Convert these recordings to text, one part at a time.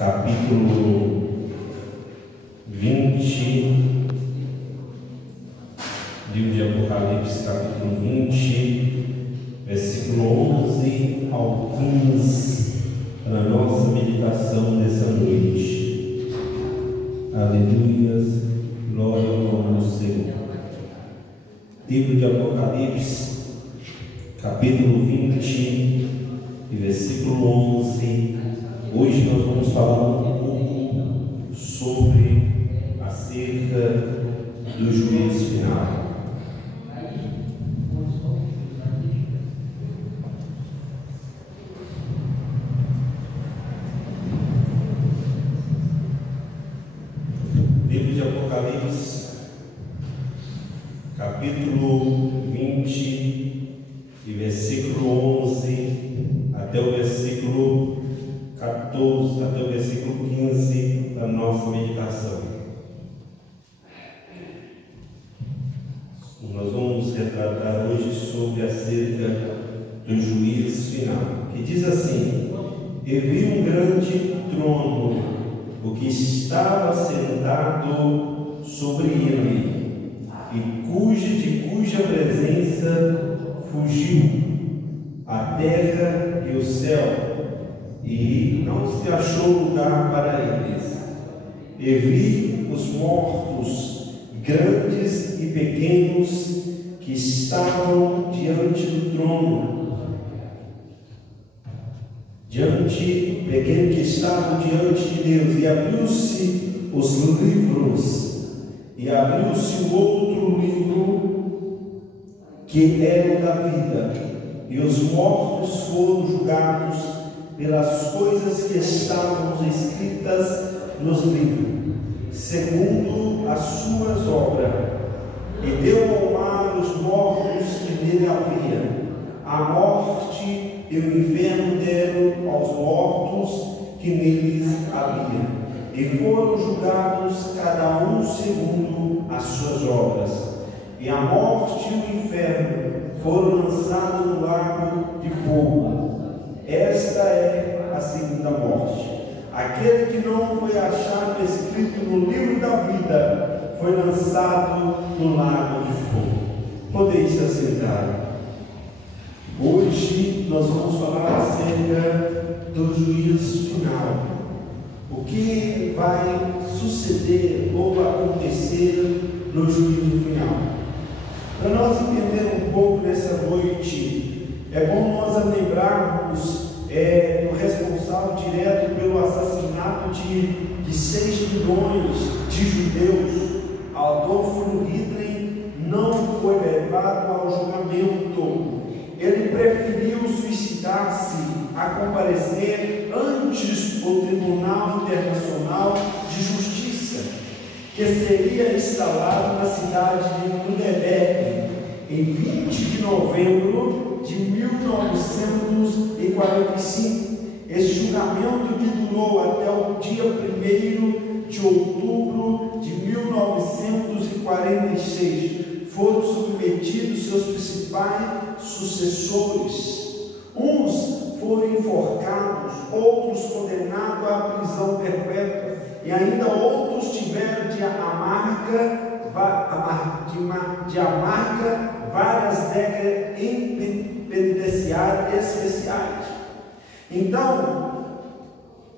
capítulo 20, livro de Apocalipse, capítulo 20, versículo 11 ao 15, para a nossa meditação nessa noite. Aleluias, glória ao nome do Senhor. Livro de Apocalipse, capítulo 20, e versículo 11. Hoje nós vamos falar um pouco sobre acerca do juízo final. Livro de Apocalipse, capítulo 20, e versículo 11 até o versículo 14, até o versículo 15 da nossa meditação. Nós vamos retratar hoje sobre acerca do juízo final, que diz assim: e vi um grande trono, o que estava sentado sobre ele, e de cuja presença fugiu a terra e o céu, e não se achou lugar para eles. E vi os mortos, grandes e pequenos, que estavam diante do trono, que estavam diante de Deus, e abriu-se os livros, e abriu-se o outro livro, que era o da vida, e os mortos foram julgados pelas coisas que estavam escritas nos livros, segundo as suas obras, e deu ao mar os mortos que nele havia. A morte e o inferno deram aos mortos que neles havia, e foram julgados cada um segundo as suas obras. E a morte e o inferno foram lançados no lago de fogo. Esta é a segunda morte. Aquele que não foi achado escrito no livro da vida foi lançado no lago de fogo. Podeis se assentar. Hoje nós vamos falar acerca do juízo final. O que vai suceder ou acontecer no juízo final? Para nós entender um pouco nessa noite, é bom nós lembrarmos do responsável direto pelo assassinato de 6 milhões de judeus. Adolf Hitler não foi levado ao julgamento. Ele preferiu suicidar-se a comparecer antes do Tribunal Internacional de Justiça, que seria instalado na cidade de Nuremberg em 20 de novembro de 1945. Esse julgamento, que durou até o dia 1º de outubro de 1946, foram submetidos seus principais sucessores. Uns foram enforcados, outros condenados à prisão perpétua, e ainda outros tiveram de amarga várias décadas em penitenciárias especiais. Então,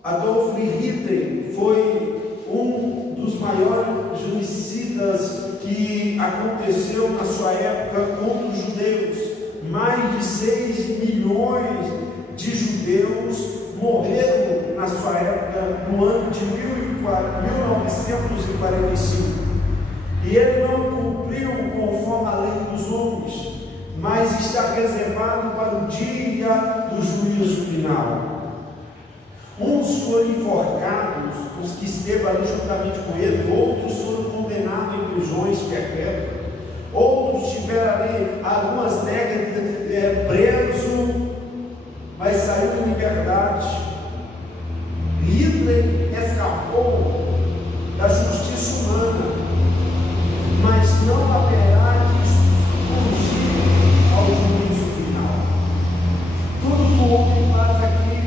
Adolf Hitler foi um dos maiores genocidas que aconteceu na sua época contra os judeus. Mais de 6 milhões de judeus morreram na sua época, no ano de 1945. E ele não cumpriu conforme a lei dos homens, mas está reservado para o dia do juízo final. Uns foram enforcados, os que estiveram ali juntamente com ele, outros foram condenados em prisões perpétuas, outros tiveram ali algumas décadas presos, mas saíram em liberdade. Hitler escapou da justiça humana, mas não haverá de fugir ao juízo final. Tudo que o homem faz aqui,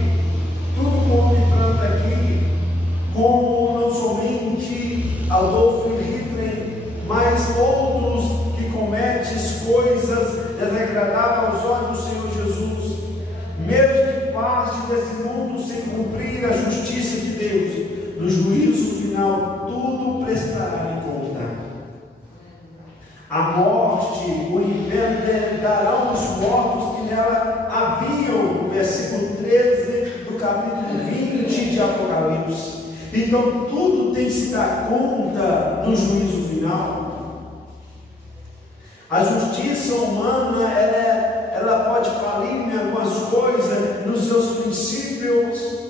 tudo que o homem planta aqui, herdarão os mortos que nela haviam, versículo 13 do capítulo 20 de Apocalipse. Então tudo tem que se dar conta no juízo final. A justiça humana, ela pode falir em algumas coisas, nos seus princípios,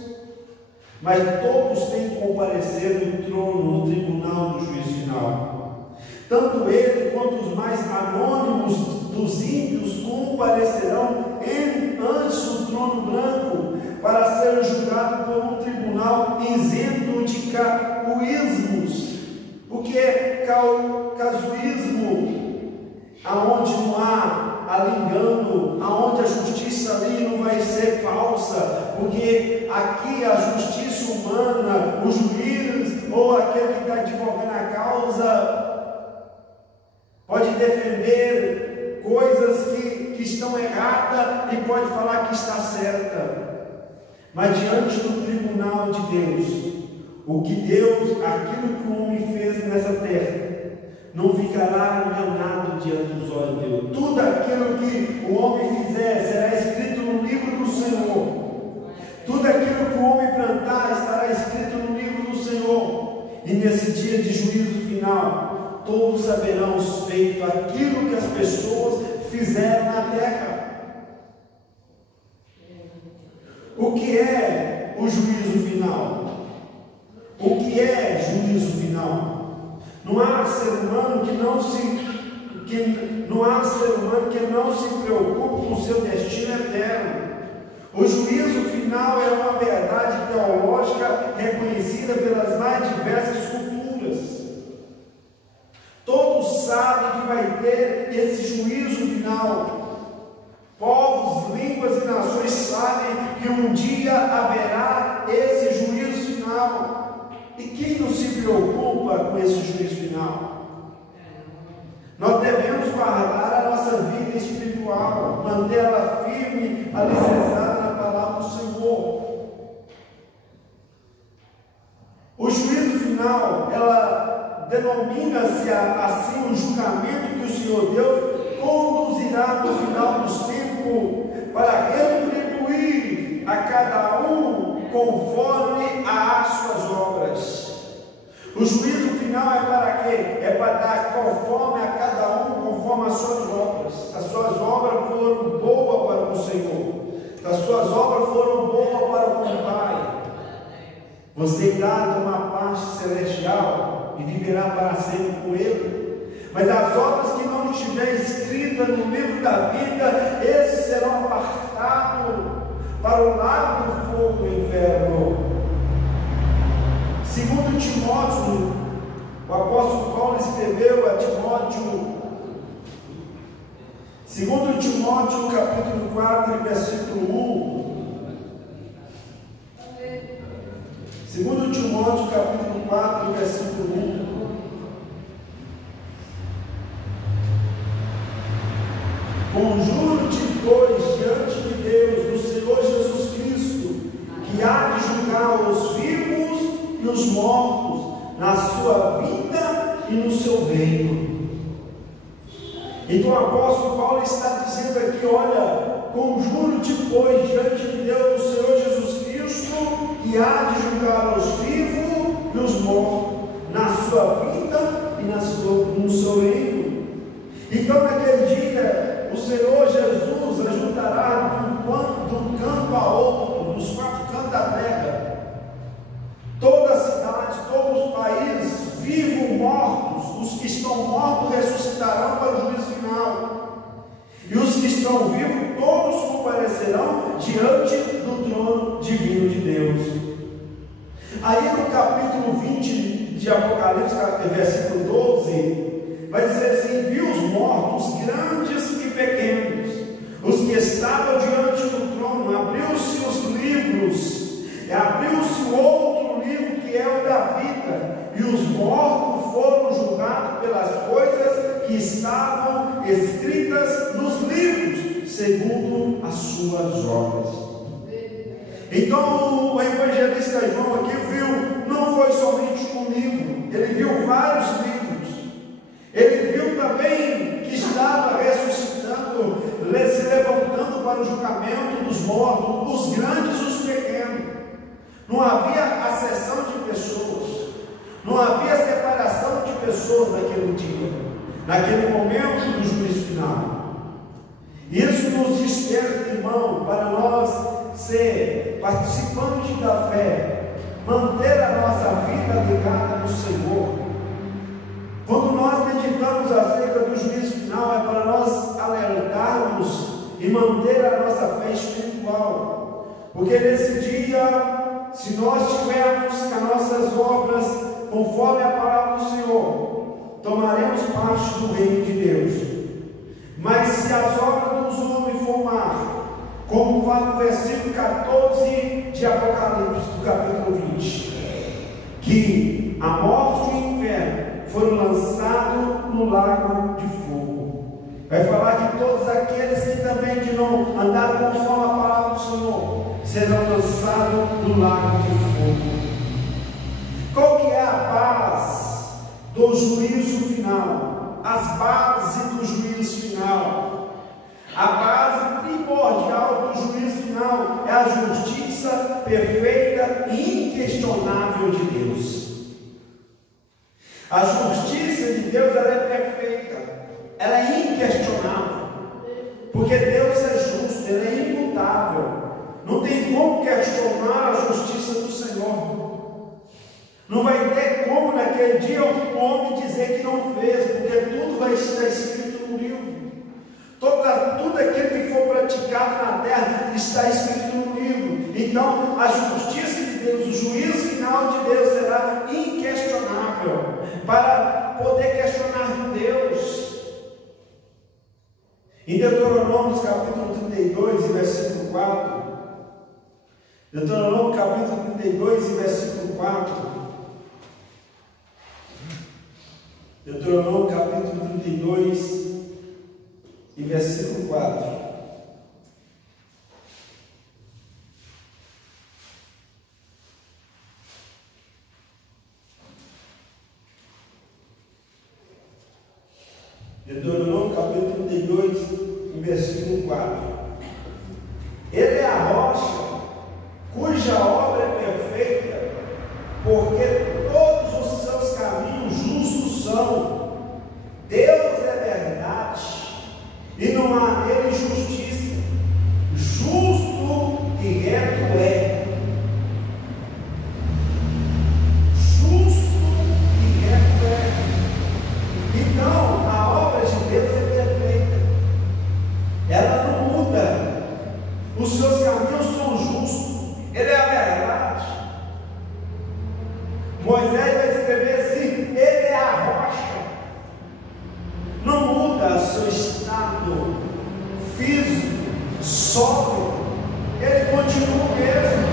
mas todos têm que comparecer no trono, no tribunal do juízo final. Tanto ele quanto os mais anônimos dos ímpios comparecerão antes do trono branco para serem julgados por um tribunal isento de casuísmos. O que é casuísmo? Aonde não há ali engano, aonde a justiça ali não vai ser falsa, porque aqui a justiça humana, o juiz ou aquele que está advogando a causa pode defender coisas que estão erradas e pode falar que está certa, mas diante do tribunal de Deus, aquilo que o homem fez nessa terra, não ficará enganado diante dos olhos de Deus. Tudo aquilo que o homem fizer será escrito no livro do Senhor. Tudo aquilo que o homem plantar estará escrito no livro do Senhor. E nesse dia de juízo final, todos saberão os feitos, aquilo que as pessoas fizeram na terra. O que é o juízo final? O que é juízo final? Não há ser humano que não se preocupe com o seu destino eterno. O juízo final é uma verdade teológica reconhecida pelas mais diversas culturas. Todos sabem que vai ter esse juízo final. Povos, línguas e nações sabem que um dia haverá esse juízo final. E quem não se preocupa com esse juízo final? Nós devemos guardar a nossa vida espiritual, mantê-la firme, alicerçada na palavra do Senhor. O juízo final, ela denomina-se assim o julgamento que o Senhor Deus conduzirá no final dos tempos para retribuir a cada um conforme as suas obras. O juízo final é para quê? É para dar conforme a cada um, conforme as suas obras. As suas obras foram boas para o Senhor. As suas obras foram boas para o Pai. Você irá tomar parte celestial e viverá para sempre com Ele. Mas as obras que não estiverem escritas no livro da vida, esses serão apartados para o lago do fogo do inferno. Segundo Timóteo, o apóstolo Paulo escreveu a Timóteo, segundo Timóteo capítulo 4, versículo 1. Segundo Timóteo capítulo 4, versículo 1. Conjuro-te, pois, diante de Deus, do Senhor Jesus Cristo, que há de julgar os vivos e os mortos, na sua vida e no seu reino. Então o apóstolo Paulo está dizendo aqui, olha, conjuro-te, pois, diante de Deus, do Senhor Jesus Cristo, que há de julgar os vivos e os mortos, na sua vida e no seu reino. Então naquele dia, o Senhor Jesus ajuntará de um canto a outro, dos quatro cantos da terra, toda a cidade, todos os países, vivos, mortos. Os que estão mortos ressuscitarão para o juízo final, e os que estão vivos, todos comparecerão diante do trono divino de Deus. Aí no capítulo 20 de Apocalipse, versículo 12, vai dizer assim: viu os mortos, grandes e pequenos, os que estavam diante do trono, abriu-se os livros, abriu-se outro livro que é o da vida, e os mortos foram julgados pelas coisas que estavam escritas nos livros, segundo as suas obras. Então o evangelista João aqui viu, não foi somente um livro, ele viu vários livros. Ele viu também que estava ressuscitando Não havia acessão de pessoas, não havia separação de pessoas naquele dia, naquele momento do juízo final. Isso nos desperta, irmão, para nós ser participantes da fé, manter a nossa vida ligada no Senhor. Quando nós meditamos acerca do juízo final, é para nós alertarmos e manter a nossa fé espiritual, porque nesse dia, se nós tivermos com as nossas obras conforme a palavra do Senhor, tomaremos parte do reino de Deus. Mas se as obras dos homens for má, como fala no versículo 14 de Apocalipse, do capítulo 20, que a morte e o inferno foram lançados no lago de fogo. Vai falar que todos aqueles que também que não andaram conforme a palavra do Senhor serão lançados no lago de fogo. Qual que é a base do juízo final? As bases do juízo final. A base primordial do juízo final é a justiça perfeita e inquestionável de Deus. A justiça de Deus, ela é perfeita, ela é inquestionável, porque Deus é justo, ele é imutável. Não tem como questionar a justiça do Senhor. Não vai ter como naquele dia o homem dizer que não fez, porque tudo vai estar escrito no livro. Tudo aquilo que for praticado na terra está escrito no livro. Então a justiça de Deus, o juízo final de Deus será inquestionável, para poder questionar Deus. Em Deuteronômio capítulo 32 e versículo 4, Deuteronômio capítulo 32 e versículo 4, Deuteronômio capítulo 32 e versículo 4. Deuteronômio capítulo 32 e versículo 4. Ele é a rocha cuja obra é perfeita, porque todos os seus caminhos justos são. Deus é verdade e não há nele injustiça. Justo e reto é. Justo e reto é. Então, a obra de Deus é perfeita. Ela não muda. Os seus caminhos são justos. Ele é a verdade. Moisés vai escrever assim: ele é a rocha. Não muda seu estado físico, sólido. Ele continua o mesmo.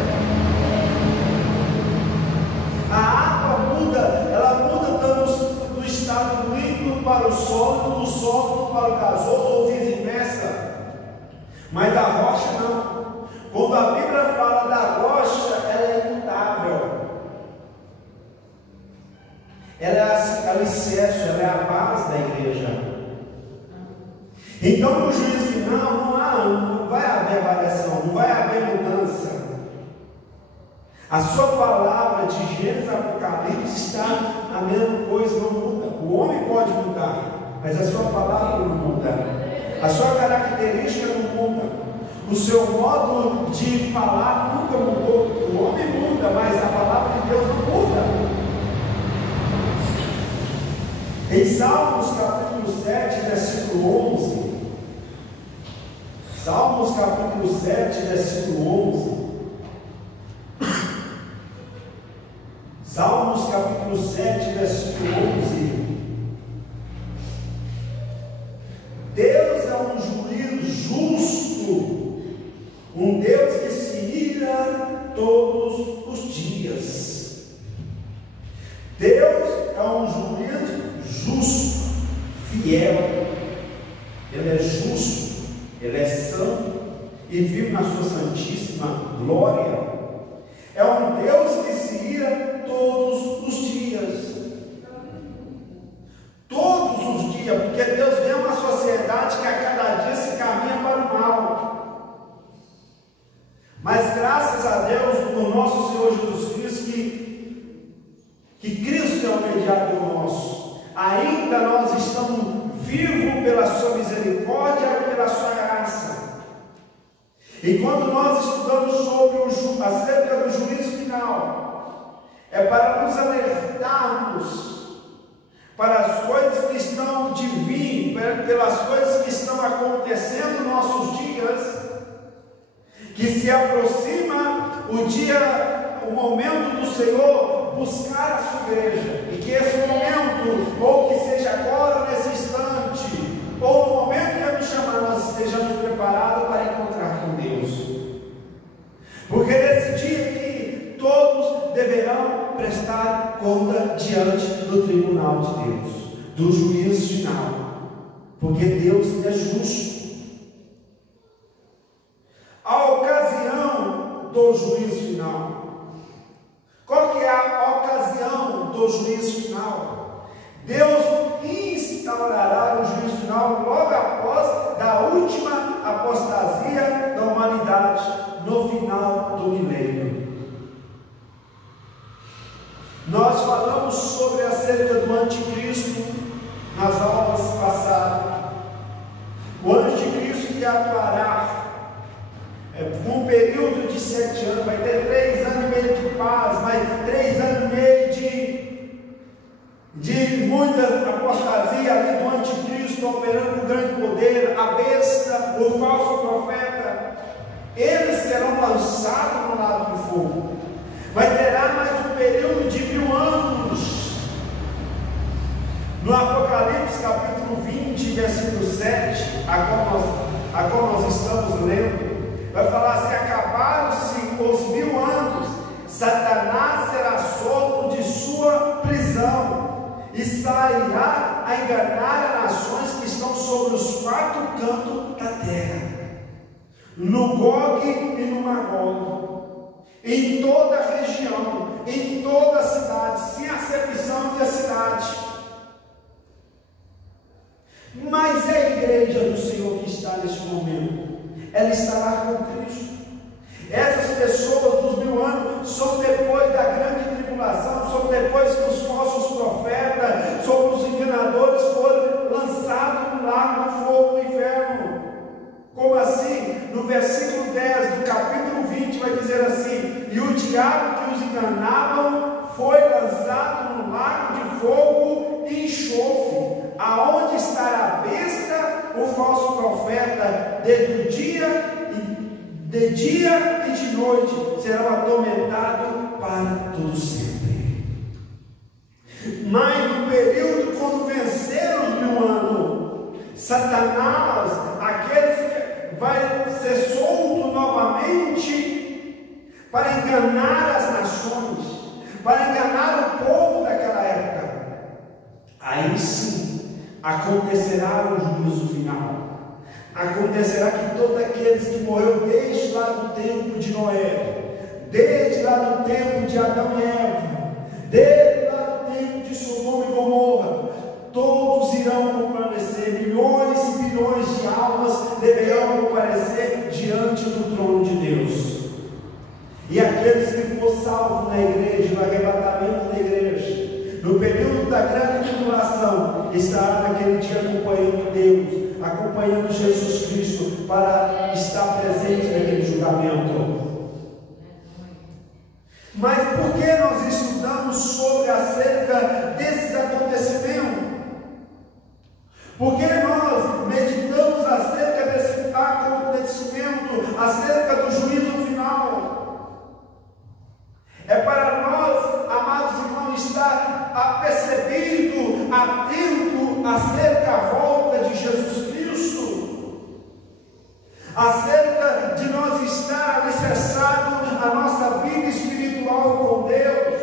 A água muda, ela muda tanto do estado líquido para o sólido, do sólido para o gasoso ou vice-versa. Mas a rocha não. Quando a Bíblia fala da rocha, ela é imutável. Ela é alicerce, ela é a base da igreja. Então, no juízo final, não vai haver variação, não vai haver mudança. A sua palavra de Gênesis e Apocalipse está a mesma coisa, não muda. O homem pode mudar, mas a sua palavra não muda. A sua característica não muda. O seu modo de falar nunca mudou. O homem muda, mas a palavra de Deus não muda. Em Salmos capítulo 7, versículo 11. Salmos capítulo 7, versículo 11. Salmos capítulo 7, versículo 11. Deus é um juiz justo, um Deus que se ira todos os dias. Deus é um juiz justo, fiel. Ele é justo, ele é santo e vive na sua santíssima glória. É um Deus que se ira todos os dias. Todos os dias, porque Deus vê uma sociedade que a cada dia se caminha para o mal. Mas graças a Deus, o nosso Senhor Jesus E quando nós estudamos sobre acerca do juízo final, é para nos alertarmos para as coisas que estão de vir, pelas coisas que estão acontecendo nos nossos dias, que se aproxima o momento do Senhor buscar a sua igreja, e que esse momento, ou que seja agora, nesse instante, ou no momento que Ele nos chamar, nós estejamos preparados para encontrar com Deus. Porque nesse dia que todos deverão prestar conta diante do tribunal de Deus, do juízo final, porque Deus é justo. A ocasião do juízo final. Qual que é a ocasião do juízo final? Deus instaurará o juízo final logo após da última apostasia da humanidade, no final do milênio. Nós falamos sobre acerca do anticristo nas aulas passadas. O anticristo que atuará um período de 7 anos, vai ter 3 anos e meio de paz, mas 3 anos e meio de muita apostasia ali do anticristo, operando com grande poder, a besta, o falso profeta. Eles serão lançados no lago do fogo. Mas terá mais um período de 1000 anos. No Apocalipse capítulo 20, versículo 7, a qual nós estamos lendo, vai falar assim: acabaram-se os 1000 anos, Satanás será solto de sua prisão e sairá a enganar as nações que estão sobre os 4 cantos da terra, no Gog e no Magog, em toda a região, em toda a cidade, sem acepção de a cidade. Mas é a igreja do Senhor que está neste momento, ela estará com Cristo. Essas pessoas dos 1000 anos são depois da grande tribulação, são depois que os falsos profetas, são os enganadores foram lançados no lago do fogo do inferno. Como assim? No versículo 10 do capítulo 20 vai dizer assim: e o diabo que os enganava foi lançado no lago de fogo e enxofre, aonde estará a besta, o falso profeta, de dia e de noite, serão atormentados para todo sempre. Mas no período quando venceram os 1000 anos, Satanás, aqueles que vai ser solto novamente para enganar as nações, para enganar o povo daquela época. Aí sim acontecerá o juízo final. Acontecerá que todos aqueles que morreram desde lá do tempo de Noé, desde lá do tempo de Adão e Eva, desde lá do tempo de Sodoma e Gomorra, todos irão comparecer, milhões e bilhões de almas deverão comparecer diante do trono de Deus. E aqueles que for salvos na igreja, no arrebatamento da igreja, no período da grande tribulação, estará naquele dia acompanhando Deus, acompanhando Jesus Cristo, para estar presente naquele julgamento. Mas por que nós estudamos sobre acerca desses acontecimentos? Porque nós meditamos acerca desse acontecimento, acerca do juízo final. É para nós, amados irmãos, estar apercebido, atento acerca da volta de Jesus Cristo, acerca de nós estar alicerçados a nossa vida espiritual com Deus,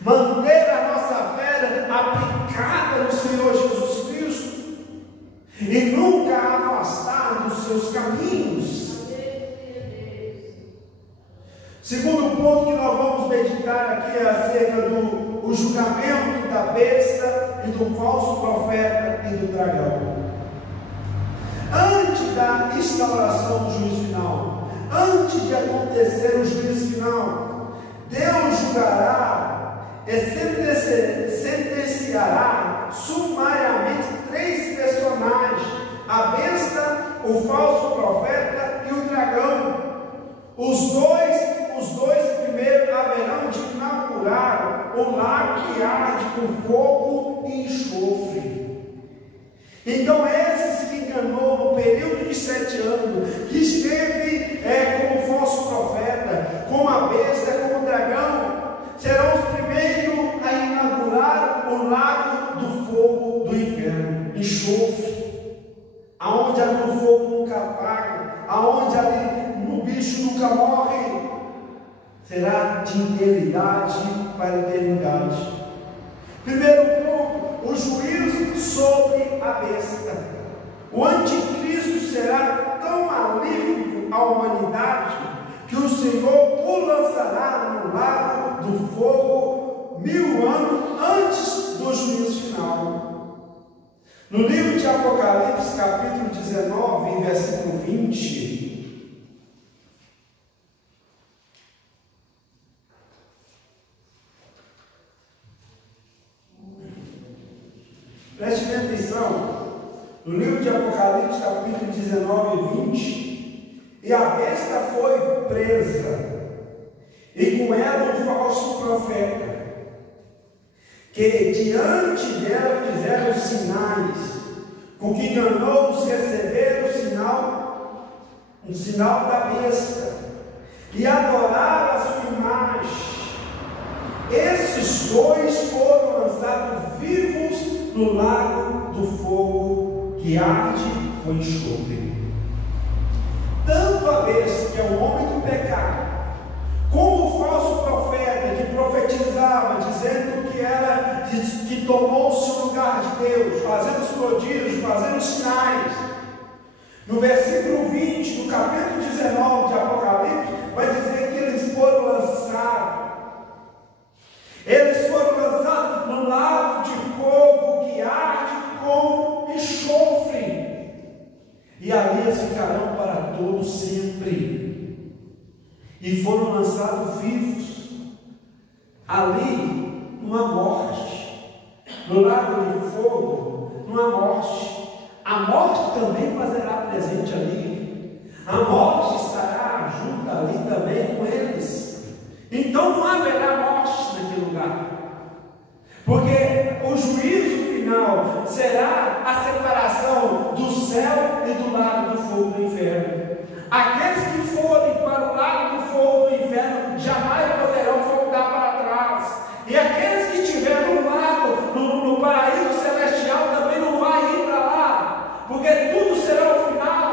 manter a nossa fé aplicada no Senhor Jesus Cristo e nunca afastar dos seus caminhos. Segundo ponto que nós vamos meditar aqui é acerca do julgamento da besta e do falso profeta e do dragão. Antes da instauração do juízo final, antes de acontecer o juízo final, Deus julgará e sentenciará sumariamente 3 personagens: a besta, o falso profeta e o dragão. Os dois primeiro haverão de inaugurar o lago que arde com fogo e enxofre. Então esses que enganou no período de 7 anos, que esteve como falso profeta, como a besta, como o dragão, serão os primeiros a inaugurar o lago do fogo do inferno, enxofre, aonde ali o fogo nunca apaga, aonde ali o bicho nunca morre, será de eternidade para eternidade. Primeiro ponto, o juízo sobre a besta. O anticristo será tão maléfico à humanidade que o Senhor o lançará no lago do fogo 1000 anos antes do juízo final. No livro de Apocalipse, capítulo 19, versículo 20, preste bem atenção, no livro de Apocalipse, capítulo 19 e 20, e a besta foi presa, e com ela um falso profeta, que diante dela fizeram sinais, com que enganou os que receberam um sinal da besta, e adoraram a sua imagem. Esses dois foram lançados vivos no lago do fogo que arde com enxofre. Tanto a besta, que é o homem do pecado, como o falso profeta que profetizava, dizendo que tomou-se o lugar de Deus, fazendo os prodígios, fazendo os sinais. No versículo 20 do capítulo 19 de Apocalipse, vai dizer que eles foram lançados. Eles foram lançados no lago de fogo que arde com enxofre, e ali eles ficarão para todo sempre. E foram lançados vivos, ali numa morte, no lago de fogo, numa morte. A morte também fazerá presente ali, a morte estará junto ali também com eles. Então não haverá morte naquele lugar, porque o juízo final será a separação do céu e do lago do fogo do inferno. Aqueles que forem para o lago do fogo do inferno jamais poderão voltar para trás, e aqueles que estiverem no lago, no paraíso celestial, também não vão ir para lá, porque tudo será o final.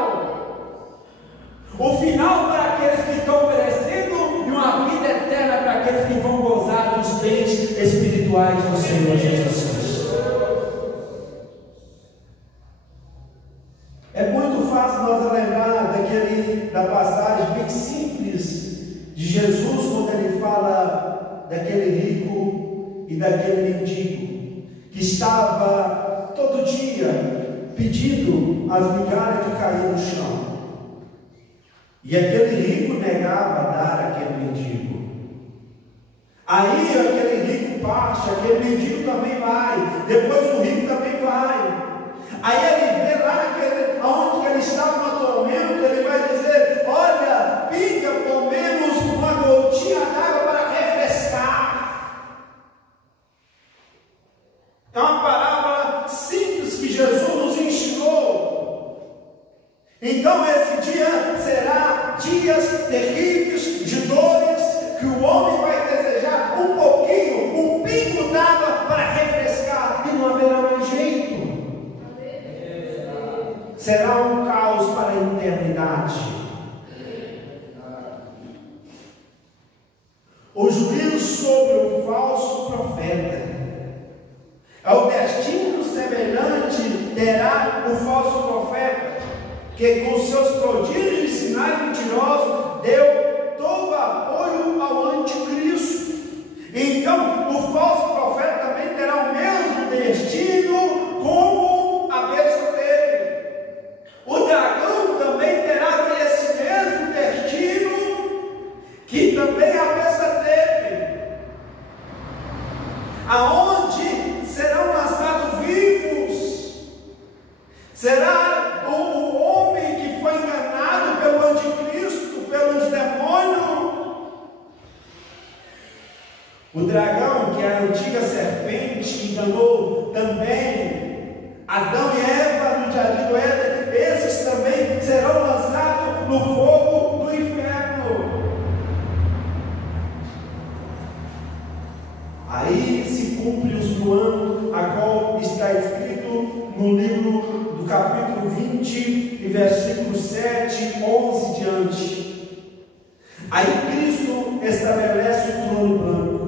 O final para aqueles que estão perecendo e uma vida eterna para aqueles que vão gozar dos bens espirituais do Senhor Jesus Cristo. É muito fácil nós lembrar da passagem bem simples de Jesus, quando ele fala daquele rico e daquele mendigo que estava todo dia pedindo as migalhas que caíam no chão. E aquele rico negava dar àquele mendigo. Aí aquele rico parte, aquele mendigo também vai, depois o rico também vai. Aí ele vê lá onde ele estava no tormento, ele vai dizer: olha, pinga pelo menos uma gotinha d'água para refrescar. É uma parábola simples que Jesus nos ensinou. Então esse dia será dias terríveis de dores, que o homem vai desejar um pouquinho, um pingo d'água para refrescar, e não haverá mais jeito. Será um caos para a eternidade. O juízo sobre o falso profeta. É o destino semelhante terá o falso profeta, que com seus prodígios e sinais mentirosos deu todo apoio ao anticristo. Então o falso profeta também terá o mesmo destino como a besta teve. O dragão também terá esse mesmo destino que também a besta teve, aonde serão lançados vivos. Será o homem que foi enganado pelo anticristo O dragão, que é a antiga serpente, que enganou também Adão e Eva no jardim do Éden, esses também serão lançados no fogo do inferno. Aí se cumpre os 1 ano, a qual está escrito no livro do capítulo 20, e versículo 7, 11 diante. Aí Cristo estabelece o trono branco,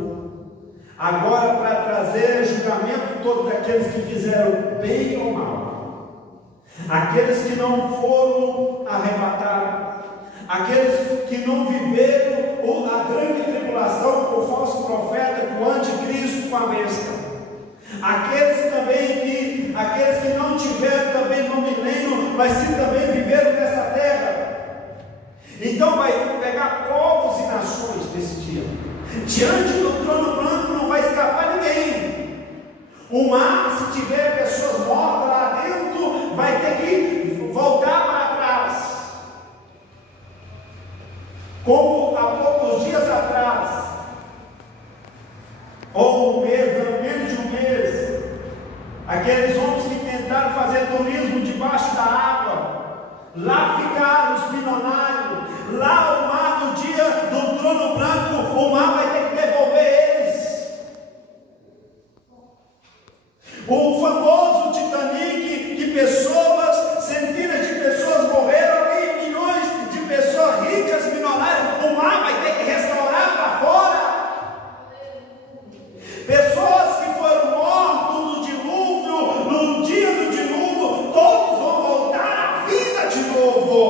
agora para trazer julgamento a todos aqueles que fizeram bem ou mal, aqueles que não foram arrebatados, aqueles que não viveram a grande tribulação com o falso profeta, com o anticristo, com a besta, aqueles que não tiveram também no milênio, mas sim também viveram nessa terra. Então vai pegar povos e nações nesse dia. Diante do trono branco não vai escapar ninguém. O mar, se tiver pessoas mortas lá dentro, vai ter que voltar para trás. Como há poucos dias atrás, ou um mês, menos de um mês, aqueles homens que tentaram fazer turismo debaixo da água, lá ficaram os milionários, lá o mar no dia do trono branco, o mar vai ter que devolver eles. O famoso Titanic, que pessoas, centenas de pessoas morreram e milhões de pessoas ricas, milionárias, o mar vai ter que restaurar para fora. Pessoas que foram mortos no dilúvio, no dia do dilúvio, todos vão voltar à vida de novo.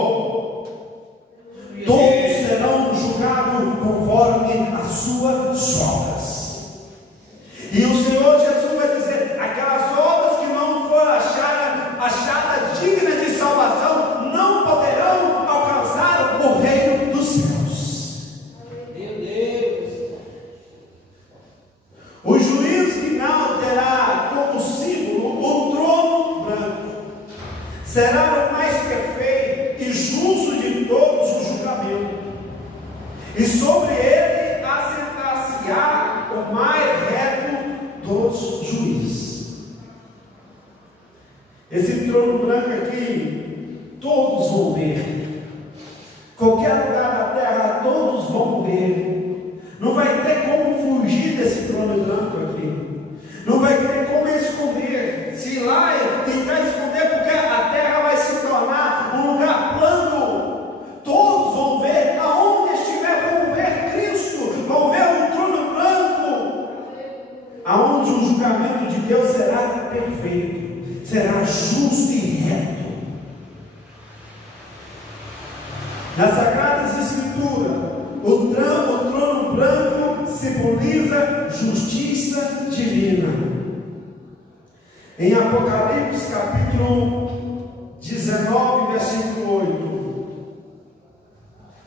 Todos serão julgados conforme as suas obras. E o Senhor Jesus vai dizer: aquelas obras que não foram achadas dignas de salvação, não poderão alcançar o reino dos céus. Meu Deus! O juízo final terá como símbolo o trono branco. Será o mais perfeito e justo de todos os julgamentos, e sobre ele assentar-se-á o mais reto dos juízes. Esse trono branco aqui, todos vão ver. Qualquer lugar da terra, todos vão ver. Não vai ter como fugir desse trono branco aqui. Não vai ter como esconder. Se lá tentar esconder, porque a terra vai se tornar um lugar plano. Todos vão ver, aonde estiver, vão ver Cristo, vão ver o trono branco, aonde o julgamento de Deus será perfeito, será justo e reto. Nas Sagradas Escrituras, o trono branco simboliza justiça divina. Em Apocalipse capítulo 19, versículo 8.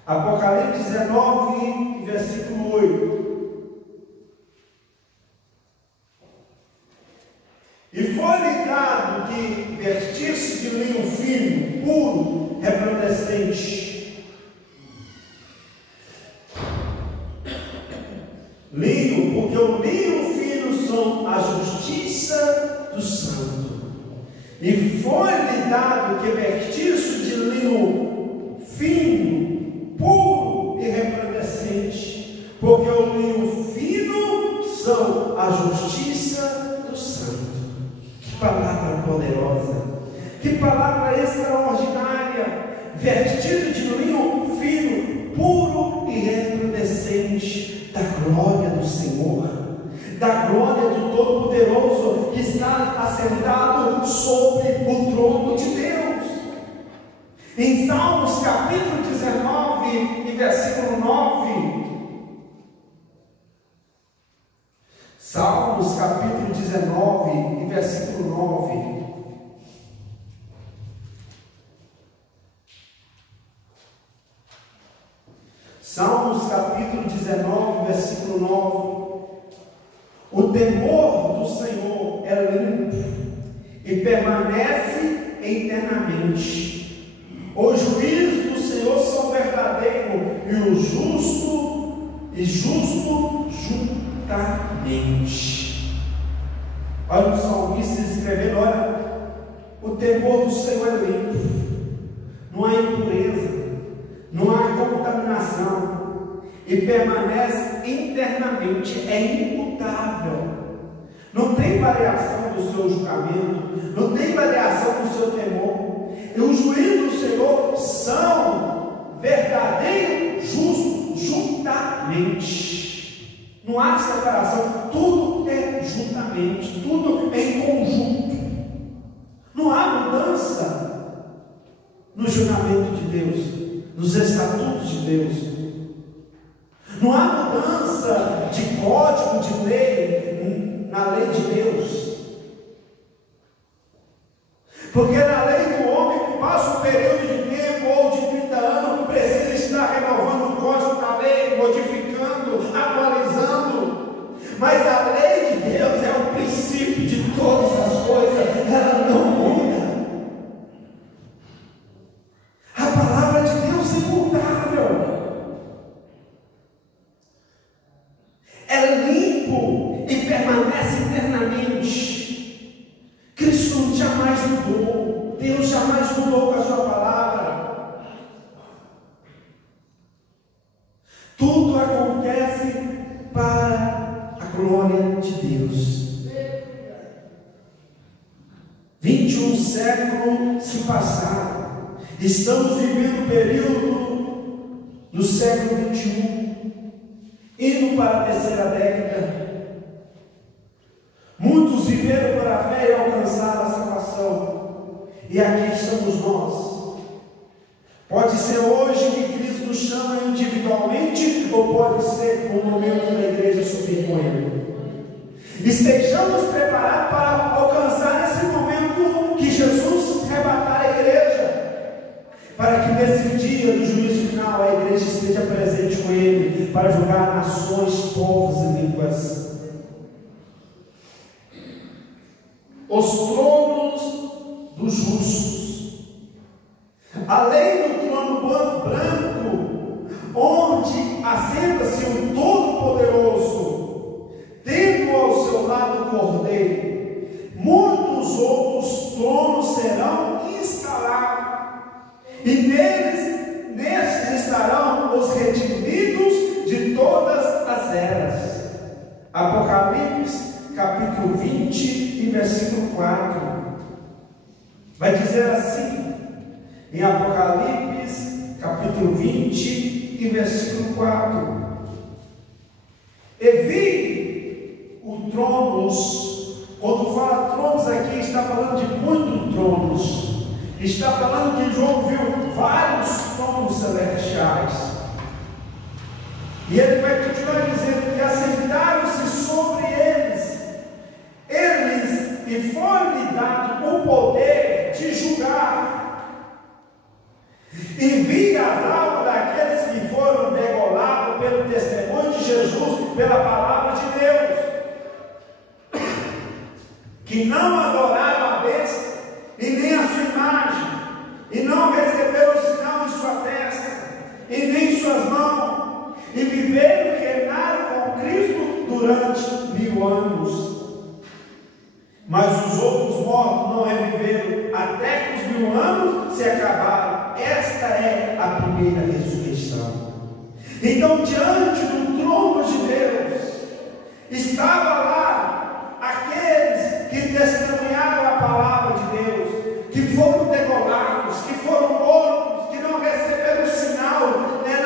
Apocalipse 19, versículo 8. E foi-lhe dado que vestir-se de linho fino, puro, resplandecente. Linho, porque o linho fino são a justiça do santo. E foi-lhe dado que vestir-se de linho fino, puro e resplandecente, porque o linho fino são a justiça do santo. Que palavra poderosa, que palavra extraordinária! Vestido de linho fino, puro e resplandecente, da glória do Senhor, da glória do Todo-Poderoso, que está assentado sobre o trono de Deus. Em Salmos capítulo 19 e versículo 9, Salmos capítulo 19 e versículo 9. Salmos capítulo 19, versículo 9. O temor do Senhor é limpo e permanece eternamente. Os juízos do Senhor são verdadeiros, e o justo juntamente. juntamente. Olha o salmista escrevendo: olha, o temor do Senhor é limpo, não há impureza, não há contaminação, e permanece internamente, é imutável. Não tem variação do seu julgamento, não tem variação do seu temor. E os juízos do Senhor são verdadeiro, justo, juntamente. Não há separação, tudo é juntamente, tudo é em conjunto. Não há mudança no julgamento de Deus, nos estatutos de Deus. Não há mudança de código, de lei, na lei de Deus. Porque na lei do homem, passa um período de tempo ou de 30 anos, precisa estar renovando o código da lei, modificando, atualizando. Mas a lei de Deus é o princípio de todas as coisas, ela não muda. A palavra de Deus é imutável, é limpo e permanece eternamente. Cristo jamais mudou, Deus jamais mudou com a sua palavra. Tudo acontece para a glória de Deus. 21 séculos se passaram, estamos vivendo o período do século 21, indo para a terceira década. Muitos viveram por a fé e alcançaram a salvação, e aqui estamos nós. Pode ser hoje que Cristo nos chama individualmente, ou pode ser no momento da igreja subir com Ele. Estejamos preparados para alcançar esse momento que Jesus arrebatar a igreja, para que nesse dia do juízo final a igreja esteja presente com Ele, para julgar nações, povos e línguas. Os tronos dos justos, além do trono branco, onde assenta-se o Todo-Poderoso, tendo ao seu lado o Cordeiro, muitos outros tronos serão instalados, e nestes estarão os redimidos de todas as eras. Apocalipse capítulo 20 e versículo 4, vai dizer assim, em Apocalipse capítulo 20 e versículo 4: e vi o tronos. Quando fala tronos aqui, está falando de muitos tronos, está falando que João viu vários tronos celestiais, e ele vai continuar dizendo que assentaram-se sobre eles, e foi-lhe dado o poder de julgar. E vi as almas daqueles que foram degolados pelo testemunho de Jesus, pela palavra de Deus, que não adoraram a besta e nem a sua imagem, e não receberam o sinal em sua testa e nem em suas mãos, e viveram e reinaram com Cristo durante 1000 anos. Mas os outros mortos não reviveram até que os 1000 anos se acabaram. Esta é a primeira ressurreição. Então, diante do trono de Deus, estava lá aqueles que testemunharam a palavra de Deus, que foram degolados, que foram mortos, que não receberam o sinal, né,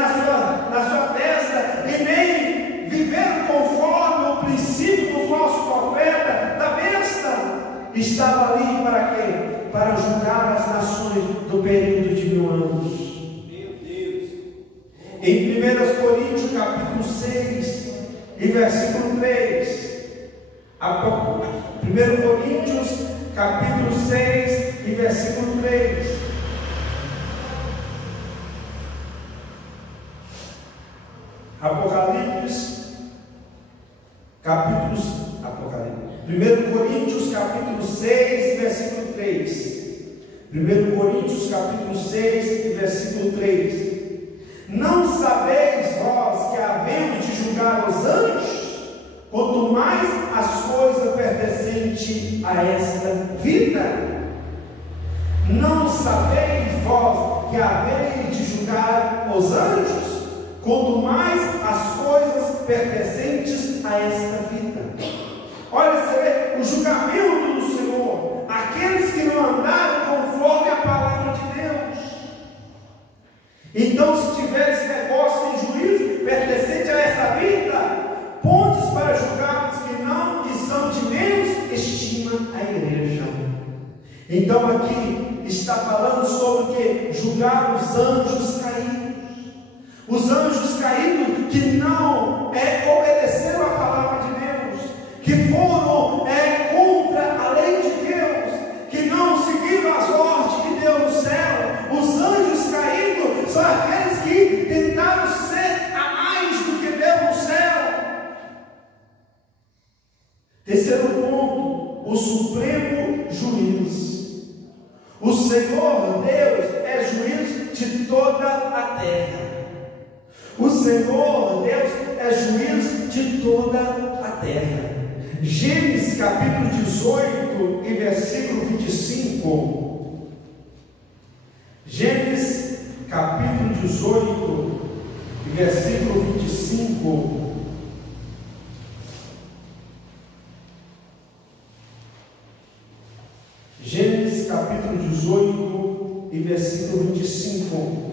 na sua testa, e nem viveram conforme o princípio do falso profeta, da besta. Estava ali para quê? Para julgar as nações do período de 1000 anos. Meu Deus. Em 1 Coríntios capítulo 6 e versículo 3, 1 Coríntios capítulo 6 e versículo 3, Apocalipse, 1 Coríntios capítulo 6, versículo 3. 1 Coríntios capítulo 6 e versículo 3. Não sabeis vós que havemos de julgar os anjos? Quando mais as coisas pertencentes a esta vida. Não sabeis vós que haveis de julgar os anjos? Quanto mais as coisas pertencentes a esta vida. Olha, você vê o julgamento do Senhor, aqueles que não andaram conforme a palavra de Deus. Então, se tiver esse negócio em juízo pertencente a esta vida, pontes para julgar os que não, que são de menos estima a igreja. Então aqui está falando sobre o que? Julgar os anjos caídos. Os anjos caídos que não obedeceram a palavra de Deus, que foram contra a lei de Deus, que não seguiram as ordens de Deus no céu. Os anjos caídos são aqueles que tentaram ser a mais do que Deus no céu. Terceiro ponto, o supremo juiz. O Senhor Deus é juiz de toda a terra. O Senhor Deus é juiz de toda a terra. Gênesis capítulo 18 e versículo 25. Gênesis capítulo 18 e versículo 25. Gênesis capítulo 18 e versículo 25.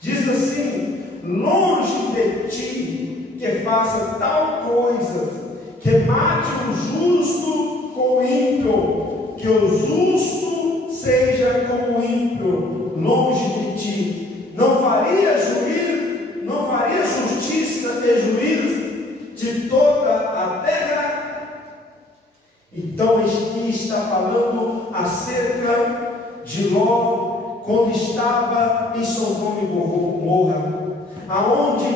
Diz assim: longe de ti que faça tal coisa, que mate o justo com o ímpio, que o justo seja como o ímpio, longe de ti. Não faria juízo, não faria justiça e juízo de toda a terra. Então aqui está falando acerca de Ló, quando estava em Sodoma e Gomorra, aonde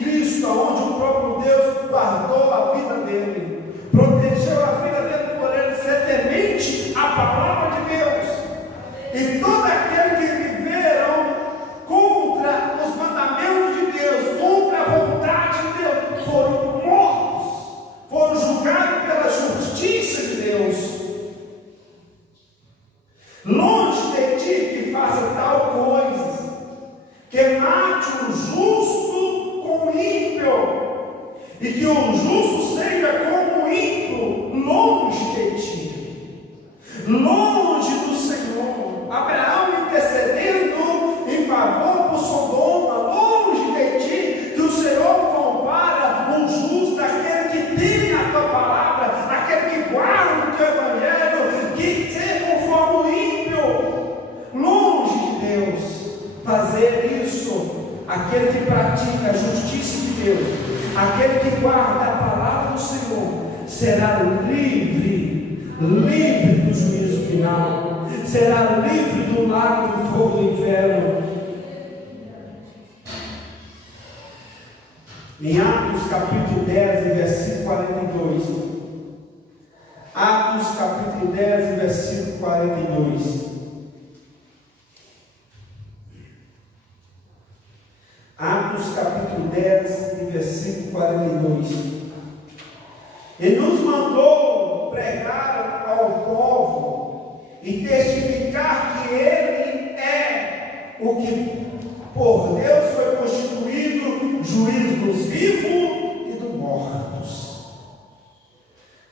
Cristo, aonde o próprio Deus guardou a vida dele, protegeu a vida dele por ele ser temente à palavra de Deus. E todo aquele que viveram contra os mandamentos de Deus, contra a vontade de Deus, foram mortos, foram julgados pela justiça de Deus. Longe de ti que faça tal coisa, que mate o justo com o ímpio, e que o justo seja como o ímpio, longe de ti, longe do Senhor. Abraão intercedendo em favor por Sodoma, longe de ti, que o Senhor compara o justo, aquele que tem a tua palavra, aquele que guarda o teu evangelho, que seja conforme o ímpio, longe de Deus. Fazer isso, aquele que pratica a justiça de Deus, aquele que guarda a palavra do Senhor, será livre, livre do juízo final, será livre do lago de fogo do inferno. Em Atos capítulo 10, versículo 42. Atos capítulo 10, versículo 42. Atos capítulo 10, versículo 42. Ele nos mandou pregar ao povo e testificar que Ele é o que por Deus foi constituído juiz dos vivos e dos mortos.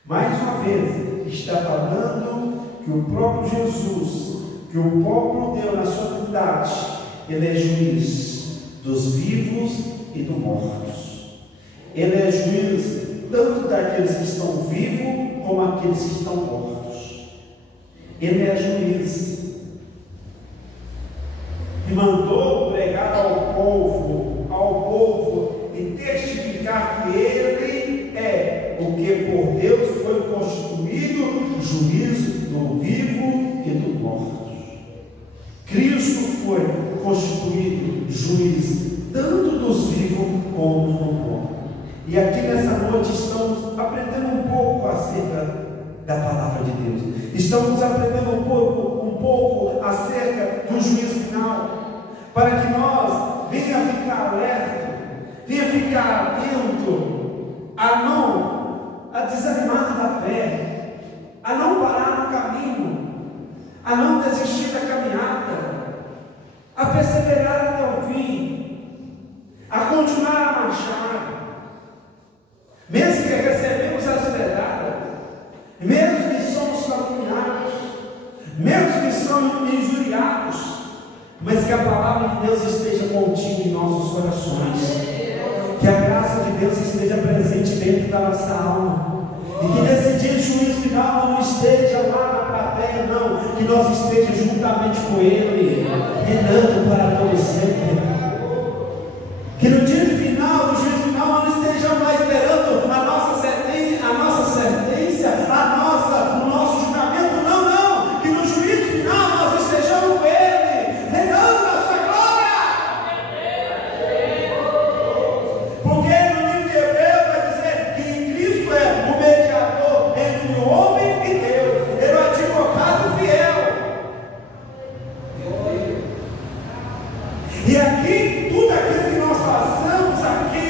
Mais uma vez, está falando que o próprio Jesus, que o próprio Deus na sua divindade, Ele é juiz dos vivos e dos mortos. Ele é juiz tanto daqueles que estão vivos como aqueles que estão mortos. Ele é juiz. E mandou pregar ao povo e testificar que Ele é o que por Deus foi constituído juiz do vivo e do morto. Cristo foi constituído juiz tanto dos vivos como dos mortos. E aqui nessa noite estamos aprendendo um pouco acerca da palavra de Deus. Estamos aprendendo um pouco acerca do juízo final, para que nós venha ficar alerta, venha ficar atento a não a desanimar da fé, a não parar no caminho, a não desistir da caminhada, a perseverar até o fim, a continuar a marchar, mesmo que recebemos as pedradas, mesmo que somos caluniados, mesmo que somos injuriados, mas que a palavra de Deus esteja contida em nossos corações, que a graça de Deus esteja presente dentro da nossa alma, e que nesse dia de juízo final não esteja lá na plateia, não, que nós estejamos juntamente com Ele, reinando para todo sempre. Que no dia final, no juízo final, nós não estejamos lá esperando a nossa sentença, o nosso julgamento, não, que no juízo final nós estejamos com Ele, reinando na sua glória. Porque no livro de Hebreus vai dizer que Cristo é o mediador entre o homem e Deus, Ele é o advogado fiel. E aqui, tudo aquilo que nós façamos aqui,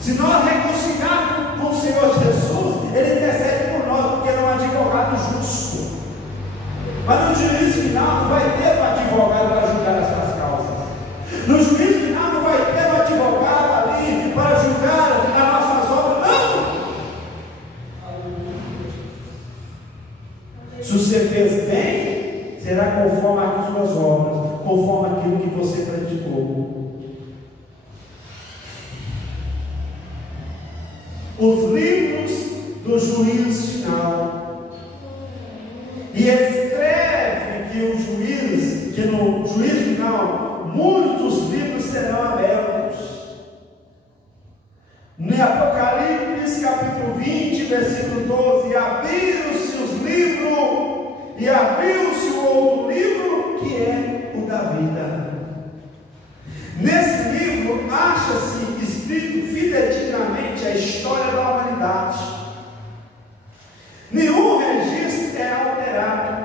se nós reconciliarmos com o Senhor Jesus, Ele intercede por nós, porque Ele é um advogado justo. Mas no juízo final não vai ter um advogado para julgar as suas causas. No juízo final não vai ter um advogado ali para julgar as nossas obras. Não! Se você fez bem, será conforme as suas obras, conforme aquilo que você praticou. Os livros do juízo final. E escreve que no juízo final muitos livros serão abertos. No Apocalipse capítulo 20, versículo 12, abriram-se os livros, e abriu-se o outro livro, que é o da vida. Nesse livro acha-se escrito fidedignamente a história da humanidade. Nenhum registro é alterado.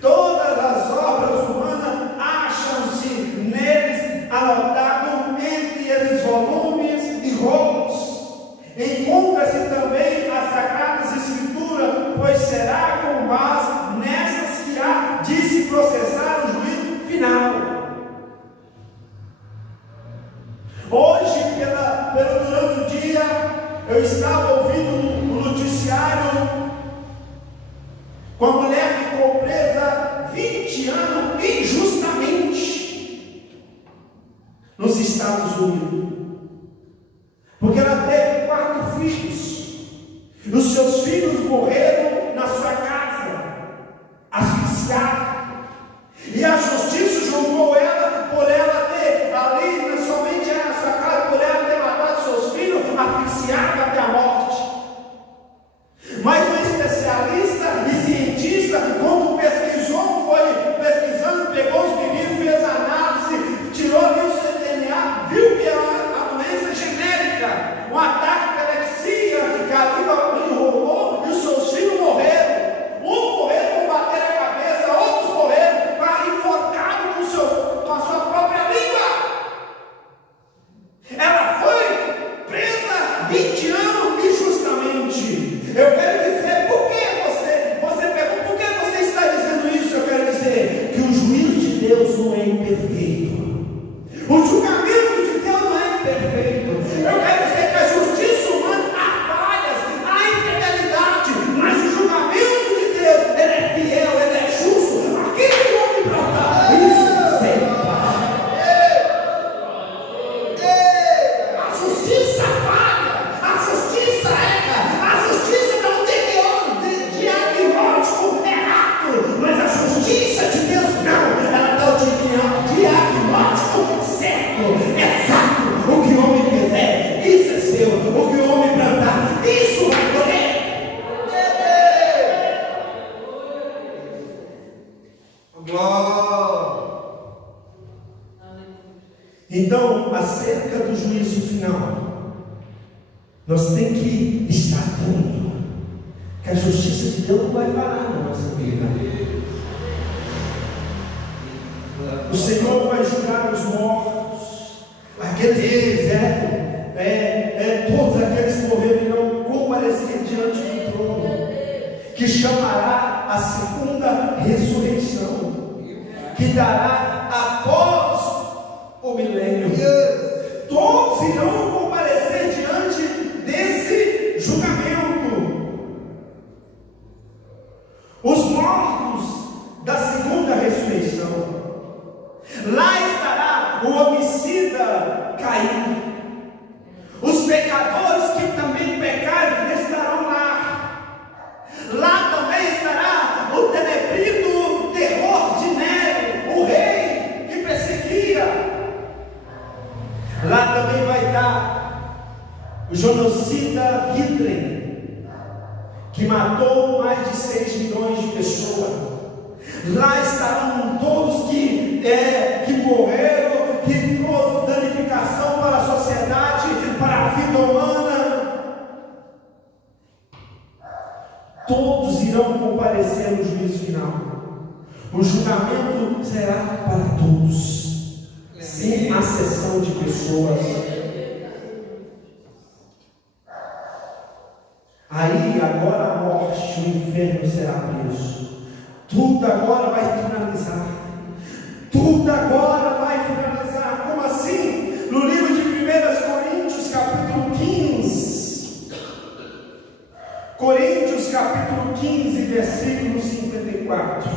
Todas as obras humanas acham-se neles anotado entre esses volumes e rolos. Encontra-se também as Sagradas Escrituras, pois será com base nessas que há de se processar o juízo final. Hoje, durante o dia, eu estava ouvindo um noticiário com a mulher que ficou presa 20 anos injustamente nos Estados Unidos, porque ela teve 4 filhos, e os seus filhos morreram na sua casa, asfixiados, e a justiça julgou ela por ela ter ali, somente na sua casa, por ela ter matado seus filhos, asfixiados até a morte. Mas um especialista e cientista, quando pesquisou, foi pesquisando, pegou os meninos, fez análise, tirou ali o seu DNA, viu que era a doença genérica, um ataque de epilepsia, que ali enrolou e os seus filhos morreram. Uns morreram com bater a cabeça, outros morreram enforcados com a sua própria língua. Ela foi presa 20 anos injustamente. Eu quero dizer, por que você pergunta, por que você está dizendo isso? Eu quero dizer que o juízo de Deus não é imperfeito. O julgamento de Deus não é imperfeito. Eu quero dizer que a justiça humana há falhas, há infidelidade, mas o julgamento de Deus, Ele é fiel, Ele é justo. Aquele que homem para cá, isso sempre. A justiça falha, a justiça erra, a justiça não tem diagnóstico errado, mas a justiça de Deus não, ela dá o diagnóstico certo, exato. O que o homem fizer, isso é seu. O que o homem plantar, isso vai colher. Então, acerca do juízo final, nós temos que estar atento, que a justiça de Deus não vai parar na nossa vida. O Senhor vai julgar os mortos, aqueles que fizeram, todos aqueles que morreram que chamará a segunda ressurreição, que dará após o milênio. Todos irão comparecer diante desse julgamento. Os mortos da segunda ressurreição. Lá estará o homicida Caim. Os pecadores que também pecaram estarão lá. Lá também estará o tenebrino terror de Nero, o rei que perseguia. Lá também vai estar o genocida Hitler, que matou mais de 6 milhões de pessoas. Lá estarão todos que morreram, que trouxe danificação para a sociedade, para a vida humana. Todos irão comparecer no juízo final. O julgamento será para todos, sem exceção de pessoas. Aí agora a morte, o inferno será preso. Tudo agora vai finalizar. Tudo agora vai finalizar. Como assim? No livro de 1 Coríntios, capítulo 15. Coríntios, capítulo 15, versículo 54.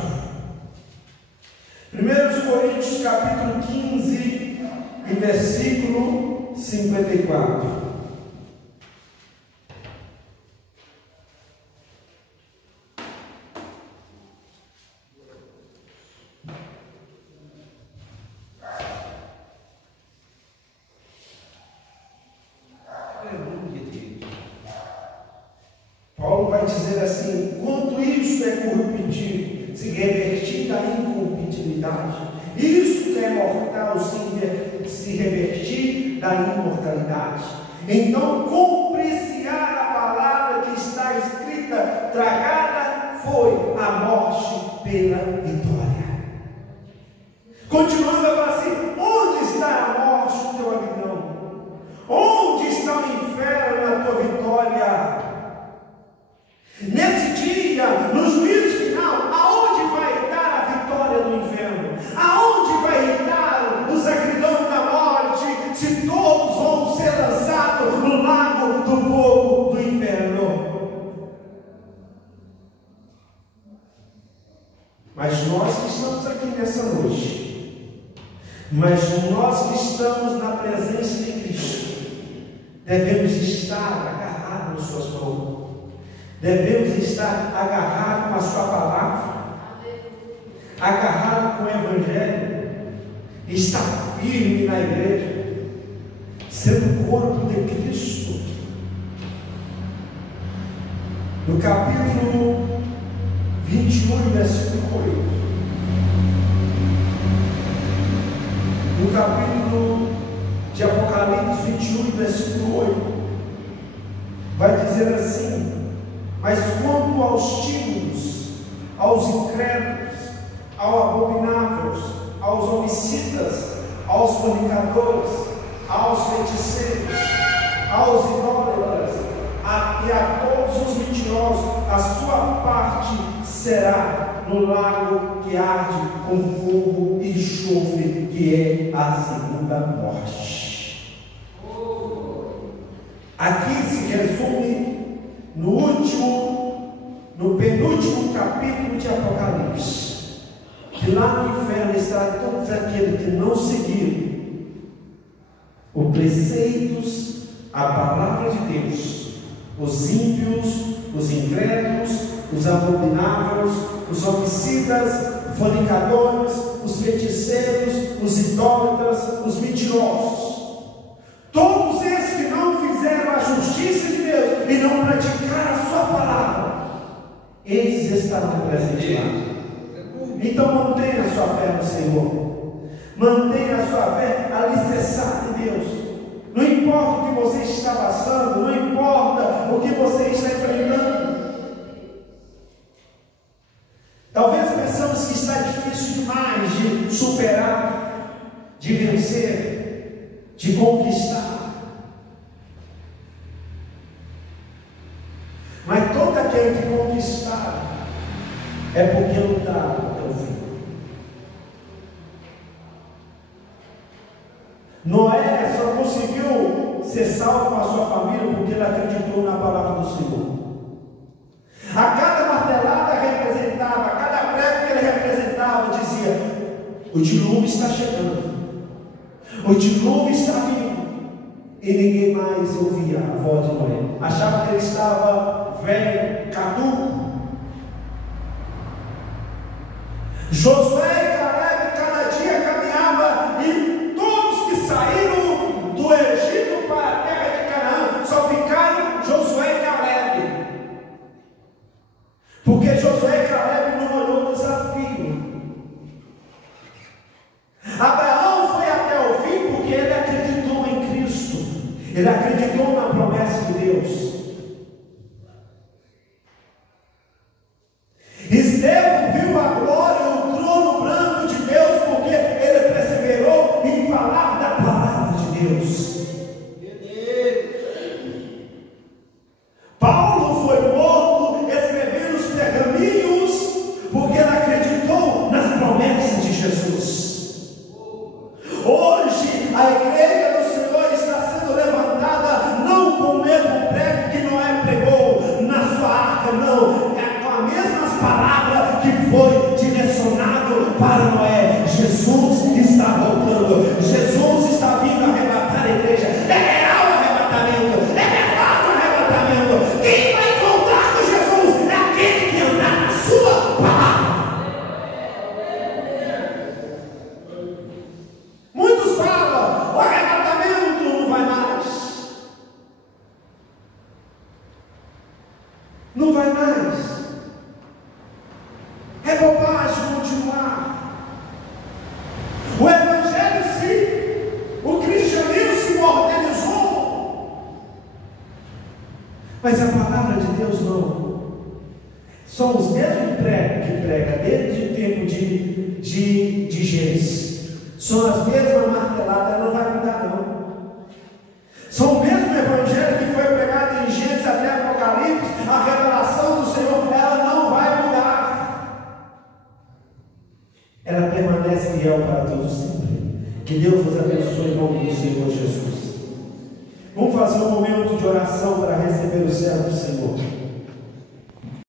1 Coríntios, capítulo 15, e versículo 54. Paulo vai dizer assim: quanto isso é corruptível, se revertir da incorruptibilidade, isso que é mortal, se revertir da imortalidade. Então, cumprir-se-á a palavra que está escrita: tragada foi a morte pela vitória. Continuando a falar assim: onde está a morte no teu aguilhão? Onde está o inferno na tua vitória? Nesse dia, no juízo final, aonde vai estar a vitória do inferno? Aonde vai estar os agrilhões da morte, se todos vão ser lançados no lago do fogo do inferno? Mas nós que estamos aqui nessa noite, mas nós que estamos na presença de Cristo, devemos estar agarrados nas suas mãos. Devemos estar agarrados com a sua palavra, agarrados com o Evangelho, estar firme na igreja, sendo o corpo de Cristo. No capítulo 21, versículo 8. No capítulo de Apocalipse 21, versículo 8, vai dizer assim: mas quanto aos tímidos, aos incrédulos, aos abomináveis, aos homicidas, aos fornicadores, aos feiticeiros, aos idólatras e a todos os mentirosos, a sua parte será no lago que arde com fogo e enxofre, que é a segunda morte. Aqui se resume no penúltimo capítulo de Apocalipse, que lá no inferno está todos aqueles que não seguiram os preceitos, a palavra de Deus, os ímpios, os incrédulos, os abomináveis, os homicidas, fornicadores, os feiticeiros, os idólatras, os mentirosos. Todos esses que não fizeram a justiça de Deus e não praticaram a sua palavra, eles estarão presentes lá. Então mantenha a sua fé no Senhor, mantenha a sua fé alicerçada em Deus. Não importa o que você está passando, não importa o que você está enfrentando. Talvez pensamos que está difícil demais de superar, de vencer, de conquistar. Mas todo aquele aquele que conquistar, é porque lutaram até o fim. Noé só conseguiu ser salvo com a sua família porque ele acreditou na palavra do Senhor. A cada martelada representava, a cada prego que ele representava, dizia: o dilúvio está chegando, o dilúvio está vindo. E ninguém mais ouvia a voz de Noé. Achava que ele estava velho, caduco. Josué e Caleb cada dia caminhava, e todos que saíram do Egito para a terra de Canaã só ficaram Josué e Caleb, porque Josué e Caleb não olhou o desafio. Abraão foi até o fim porque ele acreditou em Cristo, ele acreditou na promessa de Deus. Estevão viu a glória, o trono branco de Deus, porque ele perseverou em falar da palavra de Deus. Paulo foi morto escrevendo os pergaminhos, porque ele acreditou nas promessas de Jesus. Hoje a igreja do Senhor está sendo levantada não com o mesmo prego que Noé pregou na sua arca, não, é com as mesmas palavras que foi direcionado para Noé. Jesus está voltando, Jesus está vindo arrebatar a igreja. É real o arrebatamento, é verdade o arrebatamento. Quem vai encontrar com Jesus é aquele que andar na sua palavra. Muitos falam: o arrebatamento não vai mais, não vai mais, é bobagem continuar. O evangelho o cristianismo se modernizou, mas a palavra de Deus não. São os mesmos que prega desde o tempo de Gênesis. São as mesmas marteladas, ela não vai mudar não. São o mesmo evangelho que foi pregado em Gênesis até Apocalipse, a revelação do Senhor, ela não vai mudar. Ela permanece fiel para todos sempre. Que Deus nos abençoe em nome do Senhor Jesus. Vamos fazer um momento de oração para receber o céu do Senhor.